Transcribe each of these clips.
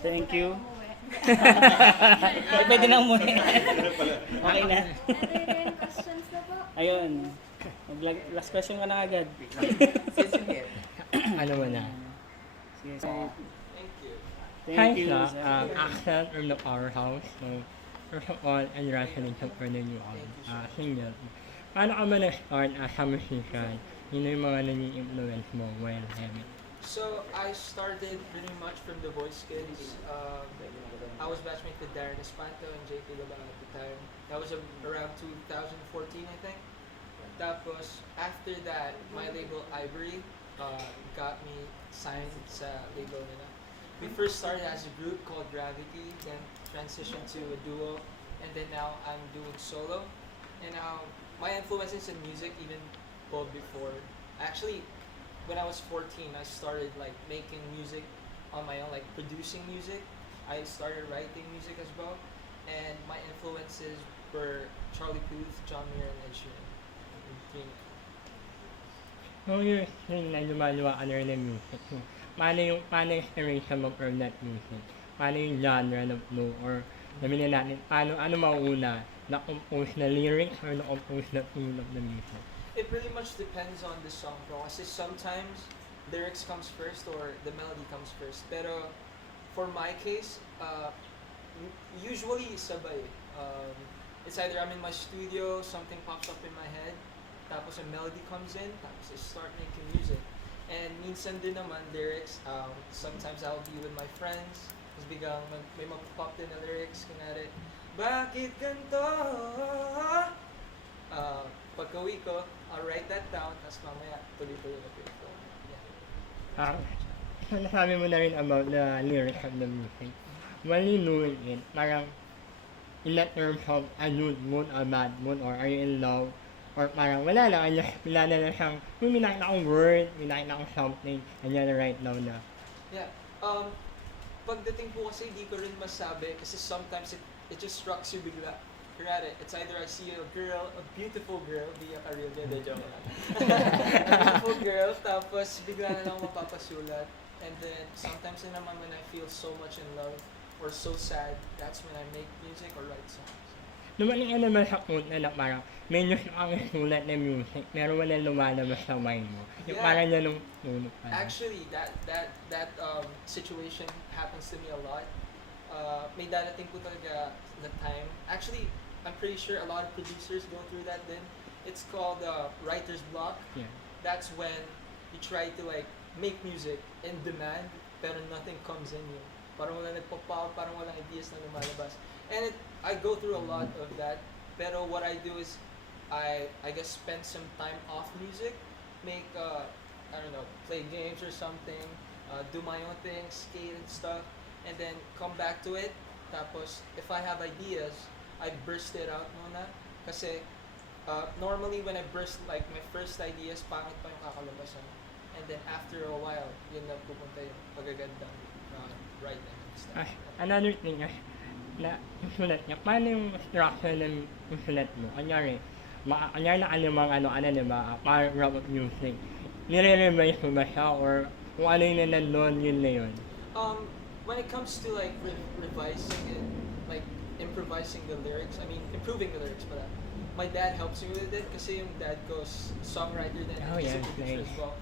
Thank you. Ay, pwede na umuwi. Okay na. Other questions na po? Ayun. Last question ka na agad. Ano mo na? Sige, sige. Hi, Thank you. sir. sir. Accent from the powerhouse. So, first of all, congratulations for the new single. Paano ka ba na-start as a musician? Yun yung mga naging influence mo while having? So I started pretty much from the Voice Kids. I was batchmate with Darren Espanto and JP Labang at the time. That was around 2014, I think. Tapos, after that, my label Ivory got me signed sa label nila. We first started as a group called Gravity, then transitioned to a duo, and then now I'm doing solo. And now, my influences in music even well before. Actually, when I was 14, I started like making music on my own, like producing music. I started writing music as well, and my influences were Charlie Puth, John Mayer, and Ed Sheeran. So, you're saying na lumaluwa ka na rin ng music. So, paano yung inspiration mo from that music? Paano yung genre ng flow? Or, sabihin na natin, ano mauna? Na-compose na lyrics or na-compose na tune of the music? It really much depends on the song, bro. Kasi sometimes lyrics comes first or the melody comes first. Pero for my case, usually sabay. It's either I'm in my studio, something pops up in my head, tapos a melody comes in, tapos I start making music. And minsan din naman lyrics, sometimes I'll be with my friends, tapos biglang may mag-pop din na lyrics, kunwari, bakit ganito? Pagka-uwi ko, I'll write that down, tapos mamaya tuloy-tuloy na po ito. Yeah. So, nasabi mo na rin about the lyrics of the music. When you doing it, parang in that terms of a good mood or bad mood, or are you in love, or parang wala lang, wala na lang siyang, may nakita akong word, may nakita akong something, and you're right now na. Yeah. Pagdating po kasi di ko rin masabi kasi sometimes it just strikes you bigla. Kunwari, it's either I see a girl, a beautiful girl, di ka real ganda, joke lang. A beautiful girl, tapos bigla na lang mapapasulat. And then sometimes din naman when I feel so much in love or so sad, that's when I make music or write songs. Lumaling ka naman sa punta na parang medyo kang sulat na music, pero wala lumalabas sa mind mo. Yung Yeah. parang yan nung tulog pa. Actually, that situation happens to me a lot. May darating po talaga the time. Actually, I'm pretty sure a lot of producers go through that then. It's called writer's block. Yeah. That's when you try to like make music in demand, pero nothing comes in you. Parang wala nagpop-out, parang walang ideas na lumalabas. And I go through a lot of that. Pero what I do is, I guess spend some time off music, make, I don't know, play games or something, do my own thing, skate and stuff, and then come back to it. Tapos, if I have ideas, I burst it out muna. Kasi, normally when I burst like my first ideas, pangit pa yung kakalabasan. And then after a while, yun na pupunta yung pagagandang writing and stuff. Another thing na sulat niya, paano yung structure ng sulat mo? Kanyari na diba, paragraph of music. Nire-revise mo ba siya or kung ano yung nandun, yun na yun? When it comes to like revising it, like improvising the lyrics, I mean improving the lyrics pala. My dad helps me with it kasi yung dad ko songwriter then he's a producer as well.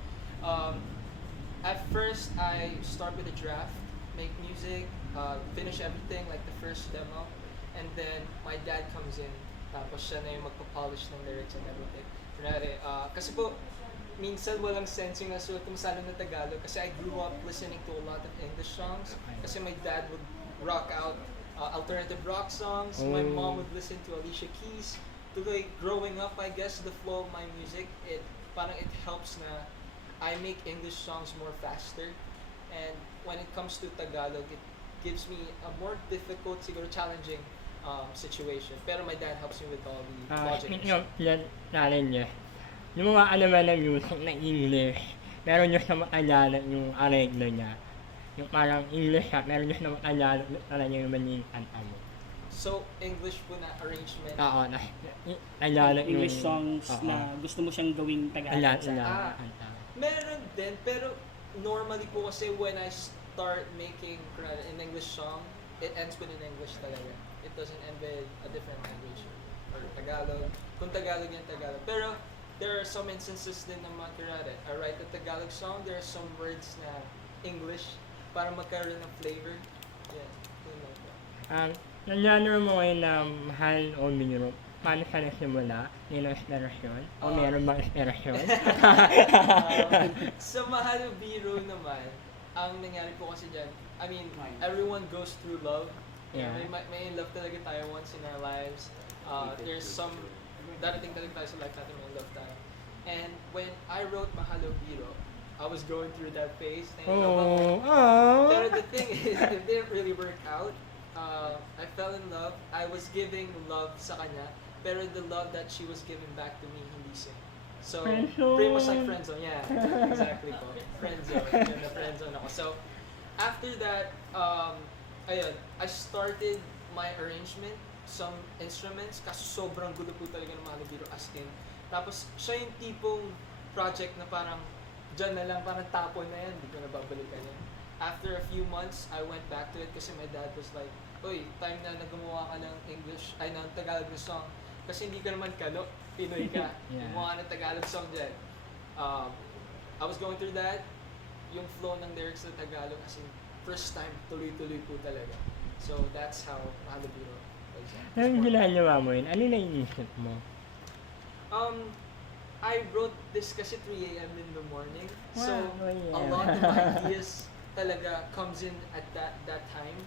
At first I start with a draft, make music, finish everything like the first demo, and then my dad comes in, tapos siya na yung magpa-polish ng lyrics and everything. Kunwari, kasi po, minsan walang sense yung nasulat ko masyado na Tagalog kasi I grew up listening to a lot of English songs kasi my dad would rock out alternative rock songs, my mom would listen to Alicia Keys. Tuloy, growing up, I guess, the flow of my music, it helps na I make English songs more faster, and when it comes to Tagalog, it gives me a more difficult, siguro challenging situation. Pero my dad helps me with all the logic. Speaking of challenges, yung mga naman ng music na English, meron nyo sa makalalat yung arreglo niya. Yung parang English siya, meron nyo sa makalalat talaga yung maging kanta mo. So, English po na arrangement. Oo, English songs na gusto mo siyang gawing Tagalog. Meron din, pero normally po kasi when I start making an English song, it ends with an English talaga. It doesn't end with a different language or Tagalog. Kung Tagalog yan, Tagalog. Pero there are some instances din naman kunwari, I write a Tagalog song, there are some words na English para magkaroon ng flavor. Yeah, yun lang po. Nangyari mo ngayon na mahal o biro, paano siya nasimula? Nino inspirasyon? O meron bang inspirasyon? Sa Mahal o Biro naman, ang nangyari po kasi dyan, I mean, everyone goes through love. Yeah. May love talaga tayo once in our lives. There's some, darating talaga tayo sa life natin may love tayo. And when I wrote Mahal o Biro, I was going through that phase. Pero the thing is, it didn't really work out. I fell in love. I was giving love sa kanya, pero the love that she was giving back to me, hindi same. So, pretty much like friendzone. Yeah, exactly po. Friendzone. Yun, na friendzone ako. So, after that, ayun, I started my arrangement, some instruments, kasi sobrang gulo po talaga ng Mahal o Biro, as in. Tapos, siya yung tipong project na parang, dyan na lang, parang tapon na yan, hindi ko na babalikan yan. After a few months, I went back to it kasi my dad was like, "Uy, time na gumawa ka ng ng Tagalog na song. Kasi hindi ka naman Kalo, Pinoy ka. Yeah. Gumawa ka ng Tagalog song dyan." I was going through that. Yung flow ng lyrics sa Tagalog kasi first time, tuloy-tuloy po talaga. So that's how Mahal o Biro was. Nang ginagawa mo yun, ano na iniisip mo? I wrote this kasi 3 a.m. in the morning. So Wow, yeah. a lot of ideas talaga comes in at that time.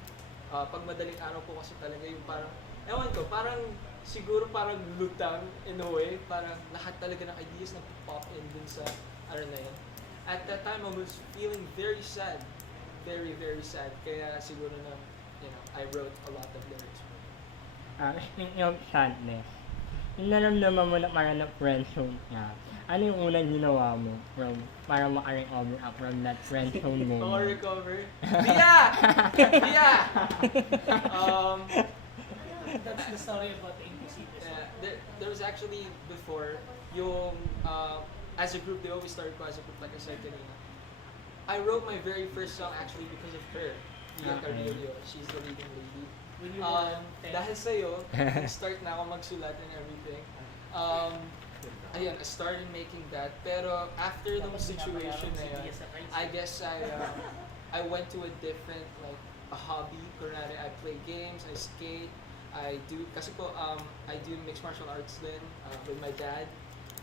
Pag madaling araw po kasi talaga yung parang, ewan ko, parang siguro parang lutang in a way. Parang lahat talaga ng ideas na pop in dun sa ano na yun. At that time, I was feeling very sad. Very, very sad. Kaya siguro na, I wrote a lot of lyrics. Speaking of sadness, yung naramdaman mo na parang na friendzone ka, ano yung unang ginawa mo para maka-recover up from that friendzone moment? Recover? Bia! Bia! That's the story about the Impossible. There was actually before, yung, as a group, they always started as a group, like I said kanina. I wrote my very first song actually because of her, Bia Carrillo. She's the leading lady. When you were 10. Dahil sa'yo, start na ako magsulat and everything. Ayun, I started making that. Pero after the situation na yun, I guess I went to a different, like, a hobby. Kunwari, I play games, I skate, kasi po, I do mixed martial arts din with my dad.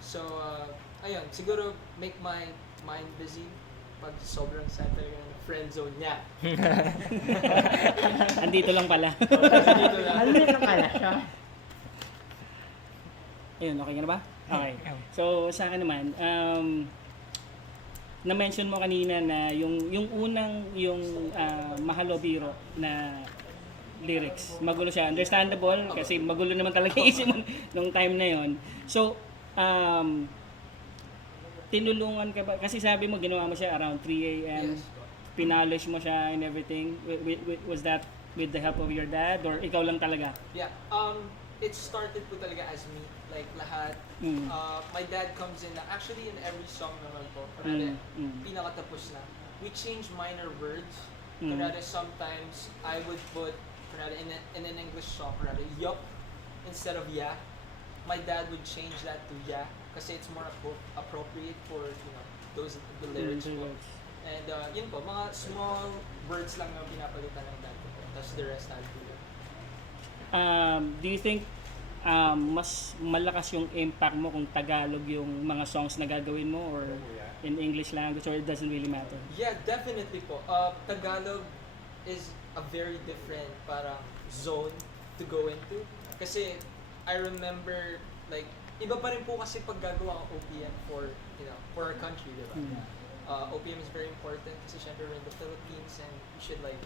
So, ayun, siguro make my mind busy pag sobrang sad talaga ng friend zone niya. Andito lang pala. Dito na. Ano pala siya? Ayun, okay ka na ba? Okay. So, sa akin naman, na-mention mo kanina na yung unang, Mahal o Biro na lyrics, magulo siya. Understandable, kasi magulo naman talaga yung isip mo nung time na yon. So, tinulungan ka ba? Kasi sabi mo, ginawa mo siya around 3 a.m. Yes. Pinalish mo siya and everything. Was that with the help of your dad or ikaw lang talaga? Yeah, it started po talaga as me, like lahat. My dad comes in, actually in every song naman po, pinakatapos na. We change minor words. Kunwari, sometimes I would put, kunwari, in an English song, kunwari, yup, instead of yeah. My dad would change that to yeah, kasi it's more appropriate for, the lyrics po. And yun po, mga small words lang na pinapalitan ng dad ko po. Tapos the rest I'll do it. Do you think mas malakas yung impact mo kung Tagalog yung mga songs na gagawin mo or in English language, or it doesn't really matter? Yeah, definitely po. Tagalog is a very different parang zone to go into. Kasi I remember, like, iba pa rin po kasi pag gagawa ng OPM for our country, di ba? OPM is very important kasi syempre we're in the Philippines and we should like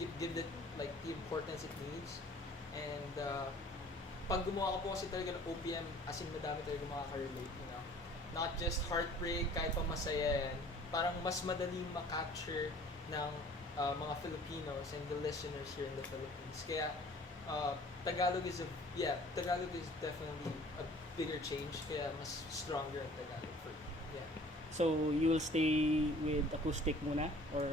give it like the importance it needs. And pag gumawa ka po kasi talaga ng OPM, as in madami talaga makaka-relate, not just heartbreak, kahit pa masaya yan, parang mas madaling ma-capture ng mga Filipinos and the listeners here in the Philippines. Kaya Tagalog is definitely a bigger change, kaya mas stronger ang Tagalog for me. Yeah. So, you'll stay with acoustic muna or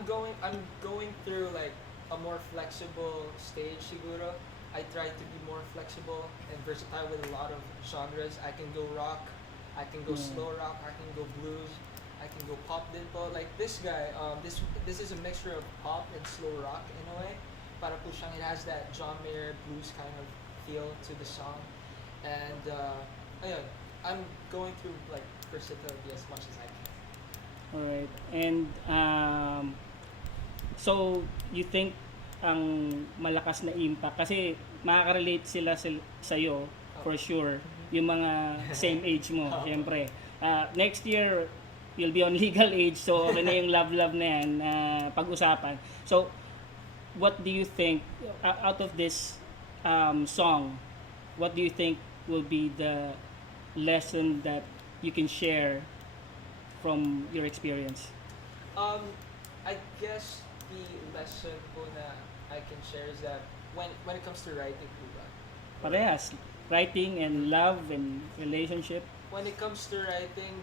I'm going through like a more flexible stage siguro. I try to be more flexible and versatile with a lot of genres. I can go rock, I can go slow rock, I can go blues, I can go pop dimple. Like this guy, this is a mixture of pop and slow rock in a way. Para po siyang, it has that John Mayer blues kind of feel to the song. And ayun, I'm going through like versatility as much as I can. Alright. And so you think ang malakas na impact kasi makaka-relate sila sa'yo for sure yung mga same age mo syempre. Next year you'll be on legal age so okay na yung love na yan pag-usapan. So what do you think out of this song, what do you think will be the lesson that you can share from your experience? I guess the lesson po na I can share is that when it comes to writing po ba? Parehas. Writing and love and relationship. When it comes to writing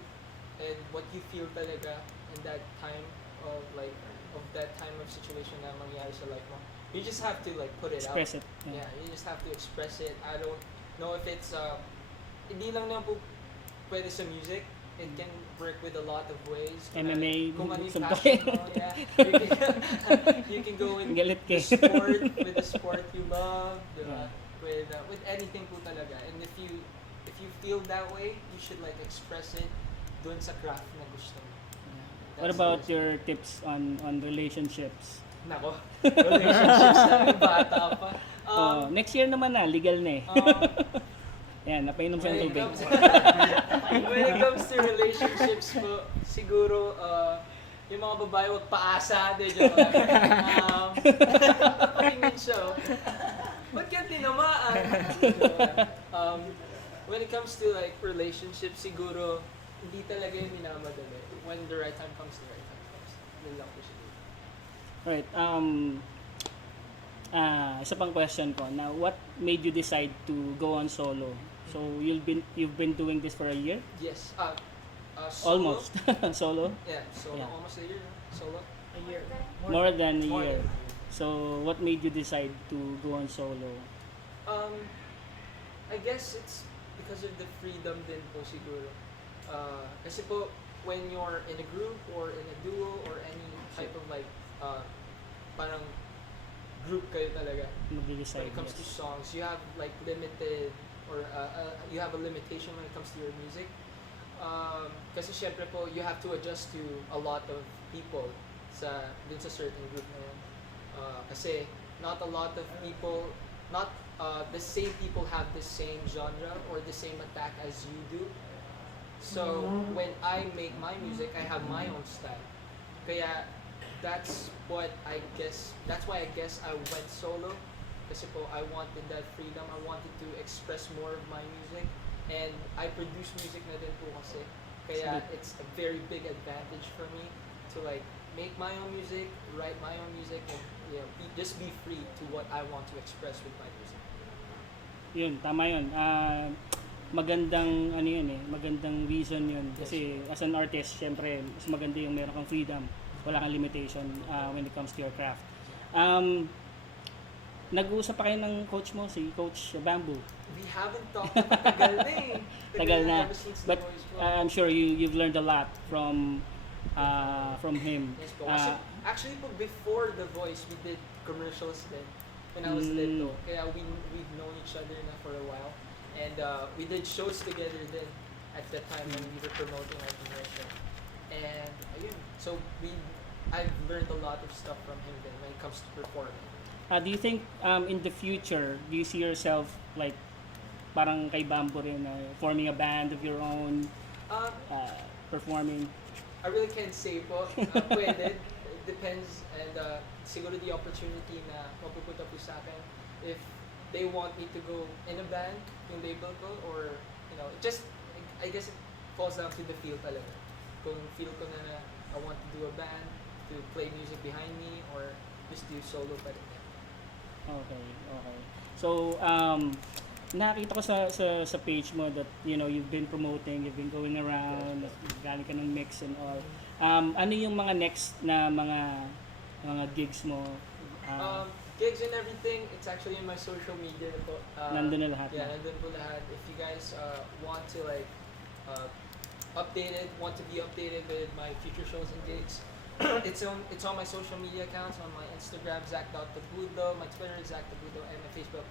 and what you feel talaga in that time of like of that time of situation na mangyari sa life mo, you just have to like put it Express out. it. Yeah, you just have to express it. I don't know if it's hindi lang naman po pwede sa music. It can work with a lot of ways. MMA, Kung ano yung suntukin. passion mo, yeah. You can go in Galit the ka. sport, with the sport you love, diba? With anything po talaga. And if you feel that way, you should like express it dun sa craft na gusto mo. What That's about the- your tips on relationships? Nako, relationships na bata pa. Next year naman na, legal na eh. Yan, napainom siya ng tubig. When it comes to relationships po, siguro, yung mga babae wag paasa, di joke lang. Napakingin siya, oh. Ba't kaya tinamaan? When it comes to like relationships, siguro, hindi talaga yung minamadali. When the right time comes, the right time comes. Yun lang po siguro. Alright, isa pang question ko. Now, what made you decide to go on solo? So, you've been doing this for a year? Yes. Solo? Almost. Solo? Yeah, solo. Yeah. Almost a year. Solo. A year. More than a More year. than a year. So, what made you decide to go on solo? I guess it's because of the freedom din po siguro. Kasi po, when you're in a group or in a duo or any type of like, parang group kayo talaga. When Mag-decide, it comes to yes. songs, you have like limited or you have a limitation when it comes to your music. Kasi syempre po, you have to adjust to a lot of people dun sa certain group na yun. Kasi not a lot of people, not the same people have the same genre or the same attack as you do. So when I make my music, I have my own style. Kaya that's why I guess I went solo. Kasi po, I wanted that freedom. I wanted to express more of my music. And I produce music na din po kasi. Kaya it's a very big advantage for me to like make my own music, write my own music, and just be free to what I want to express with my music. Yun, tama yun. Magandang ano yun eh, magandang reason yun. Kasi as an artist, syempre, mas maganda yung meron kang freedom. Wala kang limitation when it comes to your craft. Nag-uusap pa kayo ng coach mo, si Coach Bamboo. We haven't talked about tagal na eh. Tagal na. ever since the But boys po. I'm sure you've learned a lot from him. Yes po. Actually po, before The Voice, we did commercials din when I was little. Kaya we've known each other na for a while. And we did shows together then at that time when we were promoting our commercial. And ayun, so I've learned a lot of stuff from him then when it comes to performing. Do you think in the future, do you see yourself like parang kay Bamboo rin, forming a band of your own, performing? I really can't say po. Pwede. It depends. And siguro the opportunity na mapupunta po sa akin if they want me to go in a band, yung label ko, or, I guess it falls down to the feel talaga. Kung feel ko na I want to do a band, to play music behind me, or just do solo pa rin. Okay. So, nakita ko sa page mo that, you've been promoting, you've been going around, galing ka ng mix and all. Ano yung mga next na mga mga gigs mo. Gigs and everything, it's actually in my social media na po. Nandun na lahat. Yeah, nandun po lahat. If you guys want to like want to be updated with my future shows and gigs, it's on my social media accounts, on my Instagram, Zack Tabudlo, my Twitter, Zack Tabudlo, and my Facebook,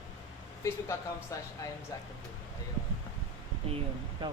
facebook.com/I am Zack Tabudlo. Ayun. Ayun. Ikaw.